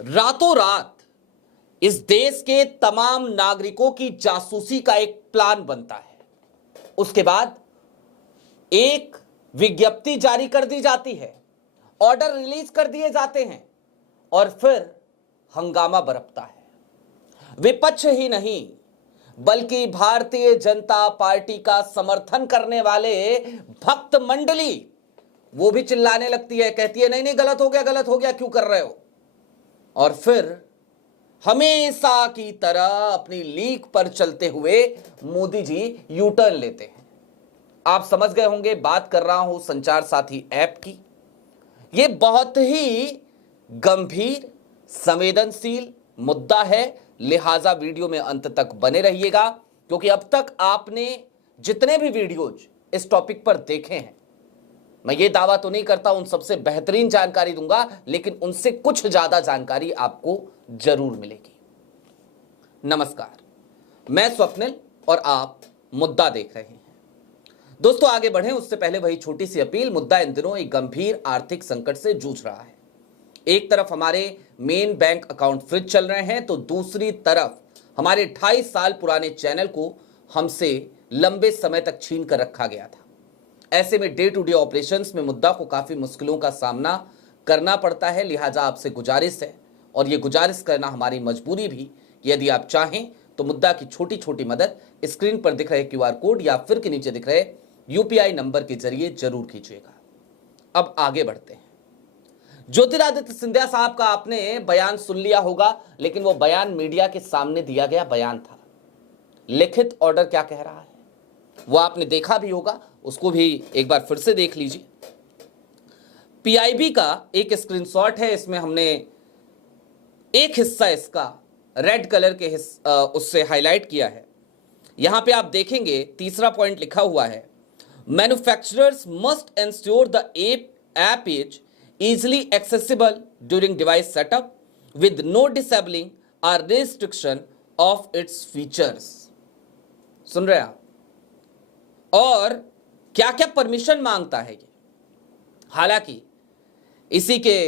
रातों रात इस देश के तमाम नागरिकों की जासूसी का एक प्लान बनता है। उसके बाद एक विज्ञप्ति जारी कर दी जाती है, ऑर्डर रिलीज कर दिए जाते हैं और फिर हंगामा बरपता है। विपक्ष ही नहीं बल्कि भारतीय जनता पार्टी का समर्थन करने वाले भक्त मंडली वो भी चिल्लाने लगती है, कहती है नहीं नहीं गलत हो गया, क्यों कर रहे हो। और फिर हमेशा की तरह अपनी लीक पर चलते हुए मोदी जी यू टर्न लेते हैं। आप समझ गए होंगे, बात कर रहा हूं संचार साथी ऐप की। यह बहुत ही गंभीर संवेदनशील मुद्दा है, लिहाजा वीडियो में अंत तक बने रहिएगा, क्योंकि अब तक आपने जितने भी वीडियोज इस टॉपिक पर देखे हैं, मैं ये दावा तो नहीं करता उन सबसे बेहतरीन जानकारी दूंगा, लेकिन उनसे कुछ ज्यादा जानकारी आपको जरूर मिलेगी। नमस्कार, मैं स्वप्निल और आप मुद्दा देख रहे हैं। दोस्तों आगे बढ़ें उससे पहले वही छोटी सी अपील। मुद्दा इन दिनों एक गंभीर आर्थिक संकट से जूझ रहा है। एक तरफ हमारे मेन बैंक अकाउंट फ्रीज चल रहे हैं, तो दूसरी तरफ हमारे 28 साल पुराने चैनल को हमसे लंबे समय तक छीन कर रखा गया था। ऐसे में डे टू डे ऑपरेशंस में मुद्दा को काफी मुश्किलों का सामना करना पड़ता है। लिहाजा आपसे गुजारिश है, और यह गुजारिश करना हमारी मजबूरी भी, यदि आप चाहें तो मुद्दा की छोटी छोटी मदद स्क्रीन पर दिख रहे क्यूआर कोड या फिर के नीचे दिख रहे यूपीआई नंबर के जरिए जरूर कीजिएगा। अब आगे बढ़ते हैं। ज्योतिरादित्य सिंधिया साहब का आपने बयान सुन लिया होगा, लेकिन वो बयान मीडिया के सामने दिया गया बयान था। लिखित ऑर्डर क्या कह रहा है वो आपने देखा भी होगा, उसको भी एक बार फिर से देख लीजिए। पीआईबी का एक स्क्रीनशॉट है, इसमें हमने एक हिस्सा इसका रेड कलर के उससे हाईलाइट किया है। यहां पे आप देखेंगे तीसरा पॉइंट लिखा हुआ है, manufacturers must ensure the app is easily accessible during device setup with no disabling or restriction of its features। सुन रहे हैं आप? और क्या क्या परमिशन मांगता है ये। हालांकि इसी के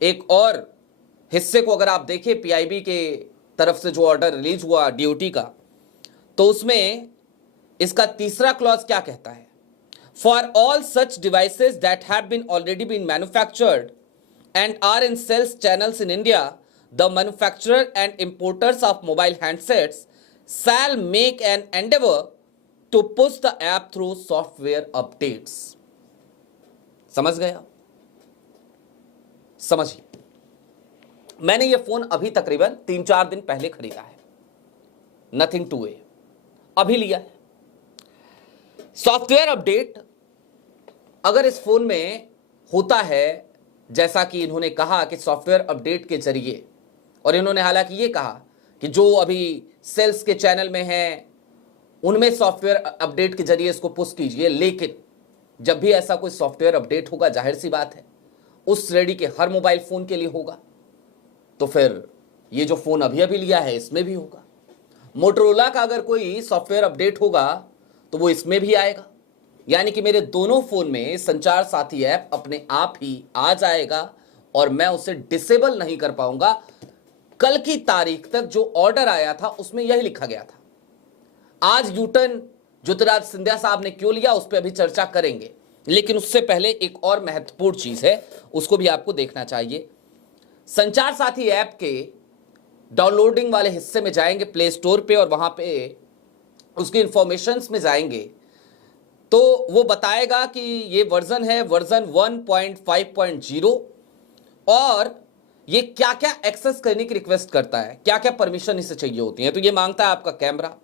एक और हिस्से को अगर आप देखें, पीआईबी के तरफ से जो ऑर्डर रिलीज हुआ डीओटी का, तो उसमें इसका तीसरा क्लॉज क्या कहता है, For all such devices that have been already been manufactured and are in sales channels in India, the manufacturer and importers of mobile handsets shall make an endeavor to push the app through software updates। समझ गया? समझिए, मैंने ये phone अभी तकरीबन 3-4 दिन पहले खरीदा है, नथिंग टू ए, अभी लिया है। सॉफ्टवेयर अपडेट अगर इस फोन में होता है, जैसा कि इन्होंने कहा कि सॉफ्टवेयर अपडेट के जरिए, और इन्होंने हालांकि ये कहा कि जो अभी सेल्स के चैनल में हैं उनमें सॉफ्टवेयर अपडेट के जरिए इसको पुश कीजिए, लेकिन जब भी ऐसा कोई सॉफ्टवेयर अपडेट होगा, जाहिर सी बात है उस श्रेणी के हर मोबाइल फोन के लिए होगा, तो फिर ये जो फोन अभी अभी लिया है इसमें भी होगा। मोटोरोला का अगर कोई सॉफ्टवेयर अपडेट होगा तो वो इसमें भी आएगा, यानी कि मेरे दोनों फोन में संचार साथी ऐप अपने आप ही आ जाएगा और मैं उसे डिसेबल नहीं कर पाऊंगा। कल की तारीख तक जो ऑर्डर आया था उसमें यही लिखा गया था। आज यूटर्न ज्योतिरादित्य सिंधिया साहब ने क्यों लिया उस पर अभी चर्चा करेंगे, लेकिन उससे पहले एक और महत्वपूर्ण चीज है, उसको भी आपको देखना चाहिए। संचार साथी ऐप के डाउनलोडिंग वाले हिस्से में जाएंगे प्ले स्टोर पे, और वहां पे उसकी इंफॉर्मेशंस में जाएंगे तो वो बताएगा कि ये वर्जन है वर्जन 1.5.0, और ये क्या क्या एक्सेस करने की रिक्वेस्ट करता है, क्या क्या परमिशन इसे चाहिए होती है। तो ये मांगता है आपका कैमरा,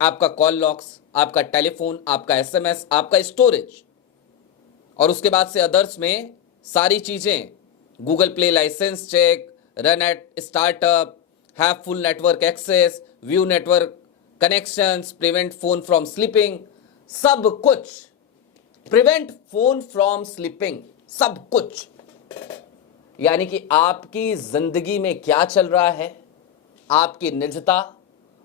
आपका कॉल लॉक्स, आपका टेलीफोन, आपका एसएमएस, आपका स्टोरेज, और उसके बाद से अदर्स में सारी चीजें, Google Play licence check, run at startup, have full network access, view network connections, prevent phone from sleeping, सब कुछ, प्रिवेंट फोन फ्रॉम स्लीपिंग, सब कुछ। यानी कि आपकी जिंदगी में क्या चल रहा है, आपकी निजता,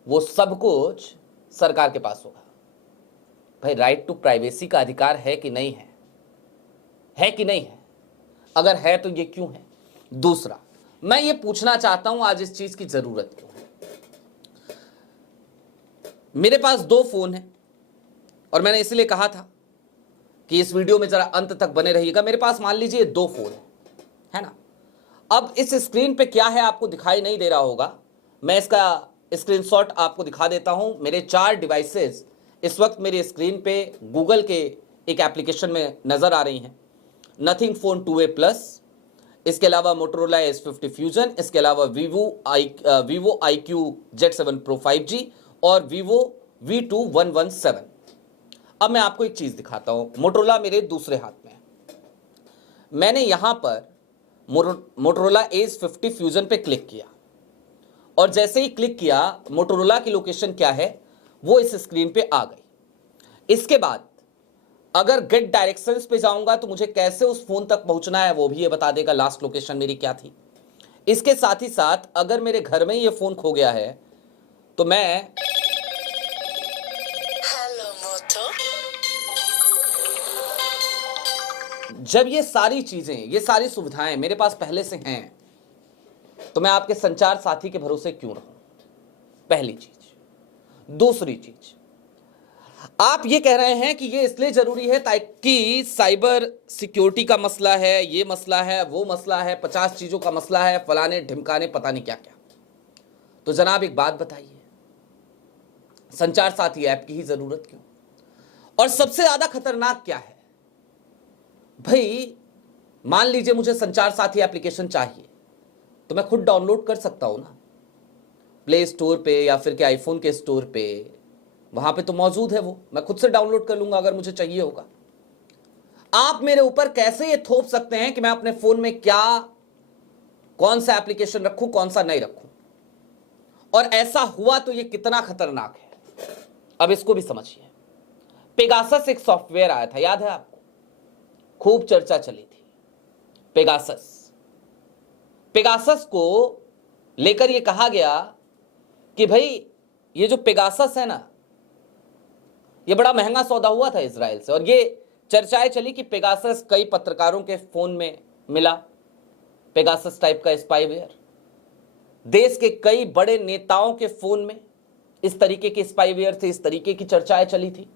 वो सब कुछ सरकार के पास होगा। भाई राइट टू प्राइवेसी का अधिकार है कि नहीं है कि नहीं है? अगर है तो ये क्यों है? दूसरा, मैं ये पूछना चाहता हूं आज इस चीज की जरूरत क्यों है। मेरे पास 2 फोन हैं और मैंने इसलिए कहा था कि इस वीडियो में जरा अंत तक बने रहिएगा। मेरे पास मान लीजिए 2 फोन है ना। अब इस स्क्रीन पे क्या है आपको दिखाई नहीं दे रहा होगा, मैं इसका स्क्रीनशॉट आपको दिखा देता हूं। मेरे 4 डिवाइसेस इस वक्त मेरे स्क्रीन पे गूगल के एक एप्लीकेशन में नजर आ रही हैं। नथिंग फोन 2A प्लस, इसके अलावा मोटोरोला S50 फ्यूजन, इसके अलावा Vivo IQ Z7 Pro 5G और वीवो V2117। अब मैं आपको एक चीज दिखाता हूं। मोटोरोला मेरे दूसरे हाथ में है। मैंने यहां पर मोटोरोला S50 फ्यूजन पे क्लिक किया और जैसे ही क्लिक किया मोटोरोला की लोकेशन क्या है वो इस स्क्रीन पे आ गई। इसके बाद अगर गेट डायरेक्शंस पे जाऊंगा तो मुझे कैसे उस फोन तक पहुंचना है वो भी ये बता देगा, लास्ट लोकेशन मेरी क्या थी। इसके साथ ही साथ अगर मेरे घर में ये फोन खो गया है तो मैं हेलो मोटो, जब ये सारी चीजें, ये सारी सुविधाएं मेरे पास पहले से हैं तो मैं आपके संचार साथी के भरोसे क्यों रहूं, पहली चीज। दूसरी चीज, आप ये कह रहे हैं कि ये इसलिए जरूरी है ताकि साइबर सिक्योरिटी का मसला है, ये मसला है, वो मसला है, 50 चीजों का मसला है, फलाने ढिमकाने पता नहीं क्या क्या। तो जनाब एक बात बताइए, संचार साथी ऐप की ही जरूरत क्यों? और सबसे ज्यादा खतरनाक क्या है भाई, मान लीजिए मुझे संचार साथी एप्लीकेशन चाहिए तो मैं खुद डाउनलोड कर सकता हूं ना, प्ले स्टोर पे या फिर के आईफोन के स्टोर पे, वहां पे तो मौजूद है वो, मैं खुद से डाउनलोड कर लूंगा अगर मुझे चाहिए होगा। आप मेरे ऊपर कैसे ये थोप सकते हैं कि मैं अपने फोन में क्या, कौन सा एप्लीकेशन रखूं, कौन सा नहीं रखूं? और ऐसा हुआ तो ये कितना खतरनाक है, अब इसको भी समझिए। पेगासस एक सॉफ्टवेयर आया था, याद है आपको? खूब चर्चा चली थी पेगासस। पेगासस को लेकर यह कहा गया कि भाई ये जो पेगासस है ना, ये बड़ा महंगा सौदा हुआ था इजराइल से, और ये चर्चाएं चली कि पेगासस कई पत्रकारों के फोन में मिला, पेगासस टाइप का स्पाईवेयर। देश के कई बड़े नेताओं के फोन में इस तरीके के स्पाईवेयर थे, इस तरीके की चर्चाएं चली थी।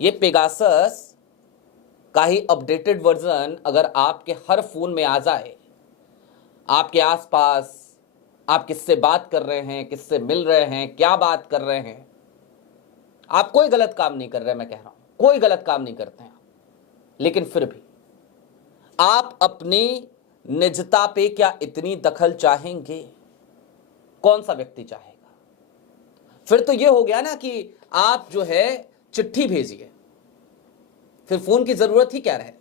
ये पेगासस का ही अपडेटेड वर्जन अगर आपके हर फोन में आ जाए, आपके आसपास आप किससे बात कर रहे हैं, किससे मिल रहे हैं, क्या बात कर रहे हैं, आप कोई गलत काम नहीं कर रहे, मैं कह रहा हूं कोई गलत काम नहीं करते हैं आप, लेकिन फिर भी आप अपनी निजता पे क्या इतनी दखल चाहेंगे? कौन सा व्यक्ति चाहेगा? फिर तो यह हो गया ना कि आप जो है चिट्ठी भेजिए, फिर फोन की जरूरत ही क्या रहे,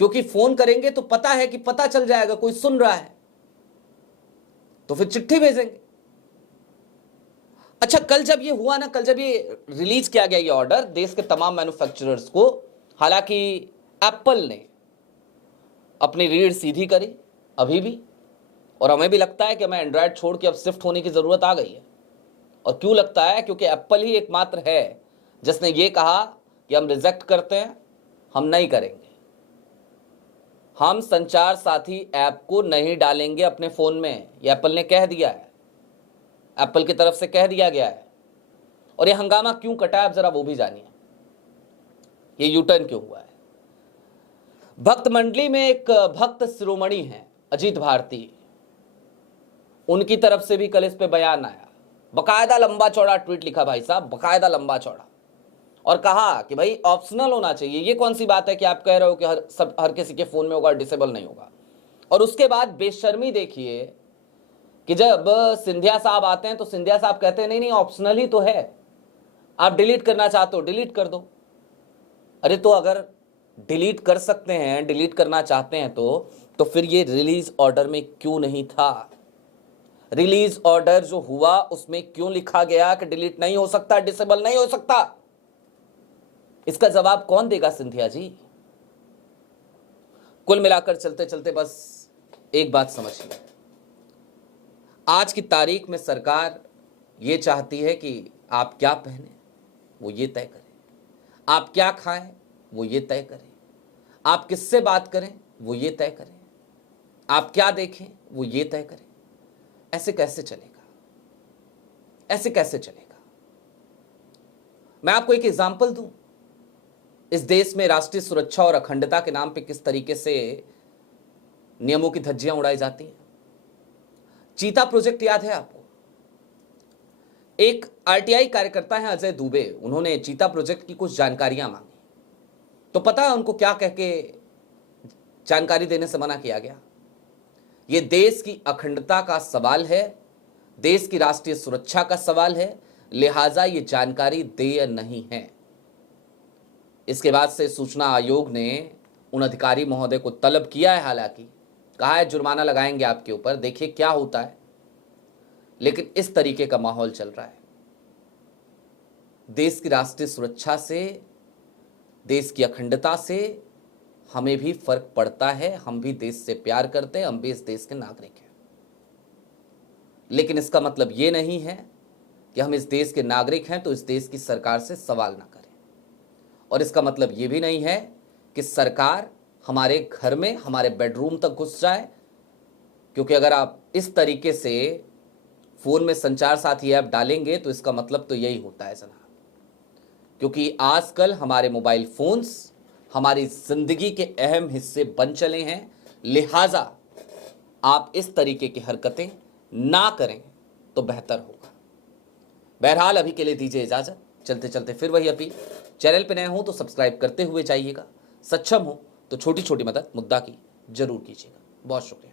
क्योंकि फोन करेंगे तो पता है कि पता चल जाएगा कोई सुन रहा है, तो फिर चिट्ठी भेजेंगे। अच्छा, कल जब ये हुआ ना, कल जब ये रिलीज किया गया ये ऑर्डर देश के तमाम मैन्युफैक्चरर्स को, हालांकि एप्पल ने अपनी रीढ़ सीधी करी अभी भी, और हमें भी लगता है कि हमें एंड्रॉयड छोड़ के अब शिफ्ट होने की जरूरत आ गई है। और क्यों लगता है? क्योंकि एप्पल ही एकमात्र है जिसने ये कहा कि हम रिजेक्ट करते हैं, हम नहीं करेंगे, हम संचार साथी ऐप को नहीं डालेंगे अपने फोन में। ये एप्पल ने कह दिया है, एप्पल की तरफ से कह दिया गया है। और ये हंगामा क्यों कटा है आप जरा वो भी जानिए, ये यूटर्न क्यों हुआ है। भक्त मंडली में एक भक्त शिरोमणि हैं अजीत भारती, उनकी तरफ से भी कल इस पे बयान आया, बकायदा लंबा चौड़ा ट्वीट लिखा भाई साहब, बकायदा लंबा चौड़ा, और कहा कि भाई ऑप्शनल होना चाहिए। ये कौन सी बात है कि आप कह रहे हो कि हर किसी के फोन में होगा, डिसेबल नहीं होगा। और उसके बाद बेशर्मी देखिए कि जब सिंधिया साहब आते हैं तो सिंधिया साहब कहते हैं नहीं नहीं ऑप्शनल ही तो है, आप डिलीट करना चाहते हो डिलीट कर दो। अरे तो अगर डिलीट कर सकते हैं, डिलीट करना चाहते हैं तो फिर ये रिलीज ऑर्डर में क्यों नहीं था? रिलीज ऑर्डर जो हुआ उसमें क्यों लिखा गया कि डिलीट नहीं हो सकता, डिसेबल नहीं हो सकता? इसका जवाब कौन देगा सिंधिया जी? कुल मिलाकर चलते चलते बस एक बात समझिए, आज की तारीख में सरकार ये चाहती है कि आप क्या पहने वो ये तय करें, आप क्या खाएं वो ये तय करें, आप किससे बात करें वो ये तय करें, आप क्या देखें वो ये तय करें। ऐसे कैसे चलेगा, ऐसे कैसे चलेगा? मैं आपको एक एग्जाम्पल दूं। इस देश में राष्ट्रीय सुरक्षा और अखंडता के नाम पे किस तरीके से नियमों की धज्जियां उड़ाई जाती हैं। चीता प्रोजेक्ट याद है आपको? एक आरटीआई कार्यकर्ता है अजय दुबे, उन्होंने चीता प्रोजेक्ट की कुछ जानकारियां मांगी। तो पता है उनको क्या कह के जानकारी देने से मना किया गया? यह देश की अखंडता का सवाल है, देश की राष्ट्रीय सुरक्षा का सवाल है, लिहाजा यह जानकारी देय नहीं है। इसके बाद से सूचना आयोग ने उन अधिकारी महोदय को तलब किया है, हालांकि कहा है जुर्माना लगाएंगे आपके ऊपर, देखिए क्या होता है। लेकिन इस तरीके का माहौल चल रहा है। देश की राष्ट्रीय सुरक्षा से, देश की अखंडता से हमें भी फर्क पड़ता है। हम भी देश से प्यार करते हैं, हम भी इस देश के नागरिक हैं। लेकिन इसका मतलब ये नहीं है कि हम इस देश के नागरिक हैं तो इस देश की सरकार से सवाल ना करें। और इसका मतलब ये भी नहीं है कि सरकार हमारे घर में, हमारे बेडरूम तक घुस जाए। क्योंकि अगर आप इस तरीके से फोन में संचार साथी ऐप डालेंगे तो इसका मतलब तो यही होता है जनाब। क्योंकि आजकल हमारे मोबाइल फोन्स हमारी जिंदगी के अहम हिस्से बन चले हैं। लिहाजा आप इस तरीके की हरकतें ना करें तो बेहतर होगा। बहरहाल अभी के लिए दीजिए इजाजत। चलते चलते फिर वही अपील, चैनल पे नए हो तो सब्सक्राइब करते हुए जाइएगा, सक्षम हो तो छोटी छोटी मदद मुद्दा की जरूर कीजिएगा। बहुत शुक्रिया।